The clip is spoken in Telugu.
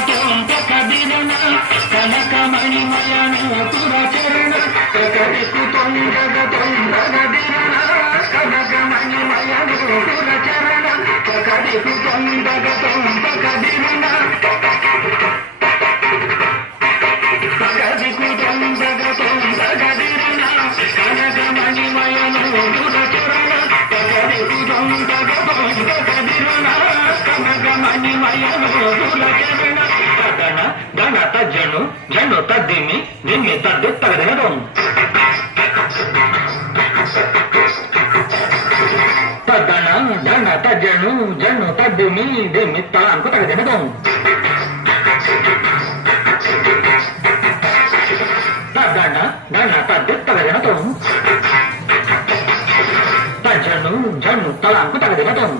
తొంత కదిరణ కనక మణిమయను పురచరణ కకడికు తొందగ తొందగదిరణ కనక మణిమయను పురచరణ కకడికు తొందగ తొంత కదిరణ కకడికు తొందగ తొందగదిరణ కనక మణిమయను పురచరణ కకడికు తొందగ తొంత కదిరణ కనక మణిమయను పురచరణ గణ గణత జను జను తద్దిమి నిమ్మి తద్ది తగదినడం తగణ గణత జను జను తద్దిమి దిమ్మి తలాంకు తగదినడం తగణ గణ తద్ది తగదినడం తజను జను తలాంకు తగదినడం